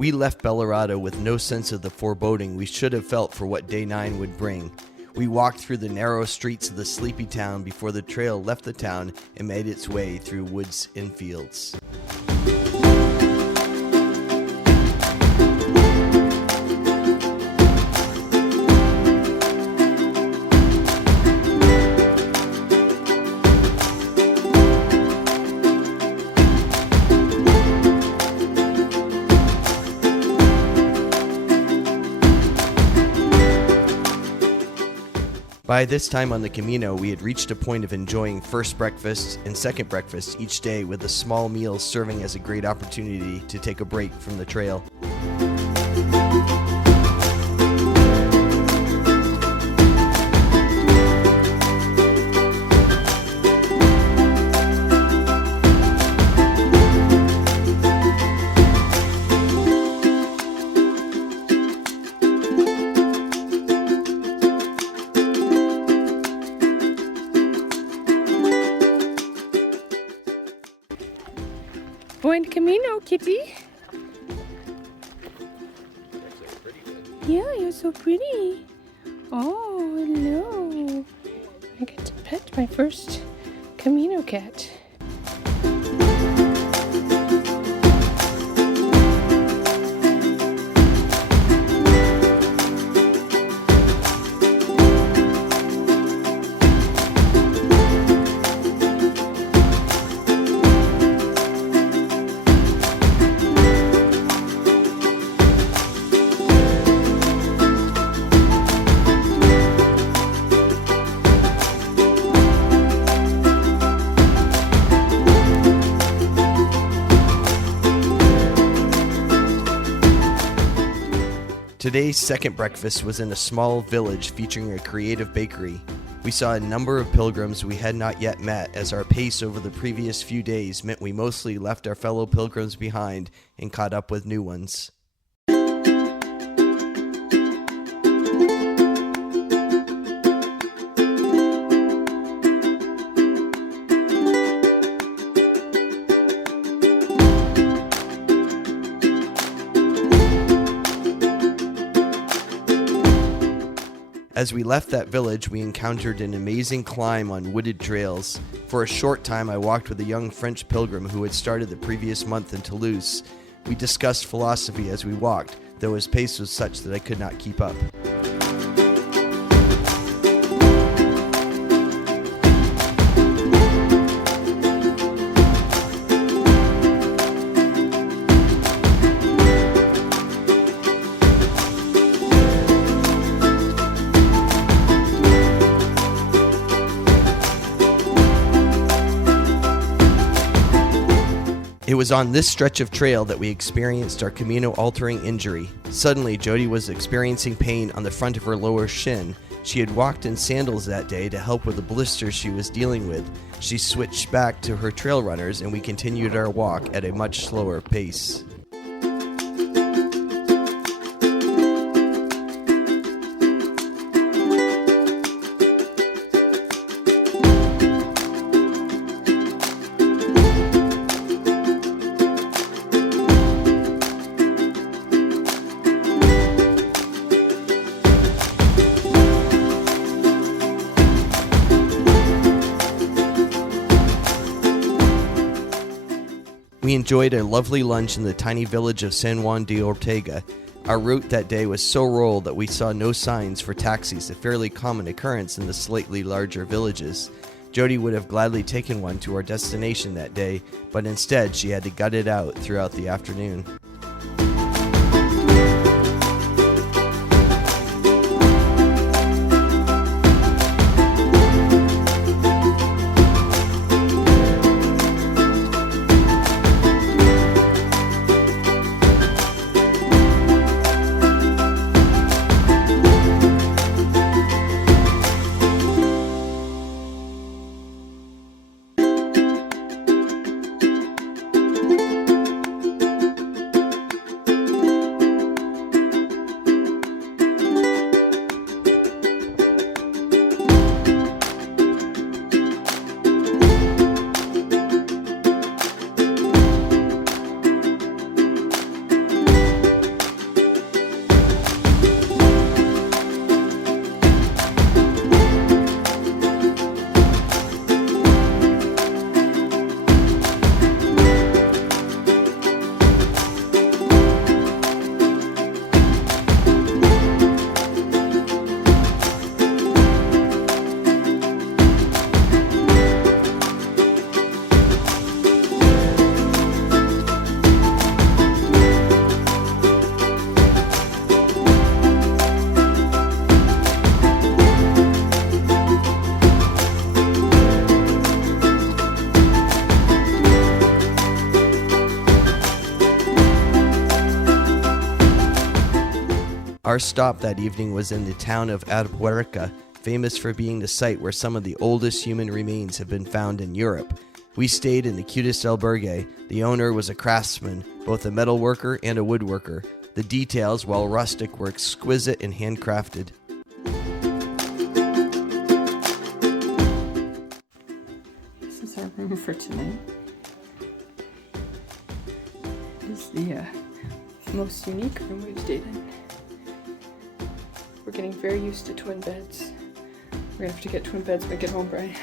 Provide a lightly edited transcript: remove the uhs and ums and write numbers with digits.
We left Belorado with no sense of the foreboding we should have felt for what day 9 would bring. We walked through the narrow streets of the sleepy town before the trail left the town and made its way through woods and fields. By this time on the Camino, we had reached a point of enjoying first breakfast and second breakfast each day, with a small meal serving as a great opportunity to take a break from the trail. Buen Camino, kitty. Yeah, you're so pretty. Oh, hello. I get to pet my first Camino cat. Today's second breakfast was in a small village featuring a creative bakery. We saw a number of pilgrims we had not yet met, as our pace over the previous few days meant we mostly left our fellow pilgrims behind and caught up with new ones. As we left that village, we encountered an amazing climb on wooded trails. For a short time, I walked with a young French pilgrim who had started the previous month in Toulouse. We discussed philosophy as we walked, though his pace was such that I could not keep up. It was on this stretch of trail that we experienced our Camino-altering injury. Suddenly, Jody was experiencing pain on the front of her lower shin. She had walked in sandals that day to help with the blisters she was dealing with. She switched back to her trail runners, and we continued our walk at a much slower pace. We enjoyed a lovely lunch in the tiny village of San Juan de Ortega. Our route that day was so rural that we saw no signs for taxis, a fairly common occurrence in the slightly larger villages. Jody would have gladly taken one to our destination that day, but instead she had to gut it out throughout the afternoon. Our stop that evening was in the town of Atapuerca, famous for being the site where some of the oldest human remains have been found in Europe. We stayed in the cutest albergue. The owner was a craftsman, both a metal worker and a woodworker. The details, while rustic, were exquisite and handcrafted. This is our room for tonight. It is the most unique room we've stayed in. We're getting very used to twin beds. We're gonna have to get twin beds when we get home, Brian.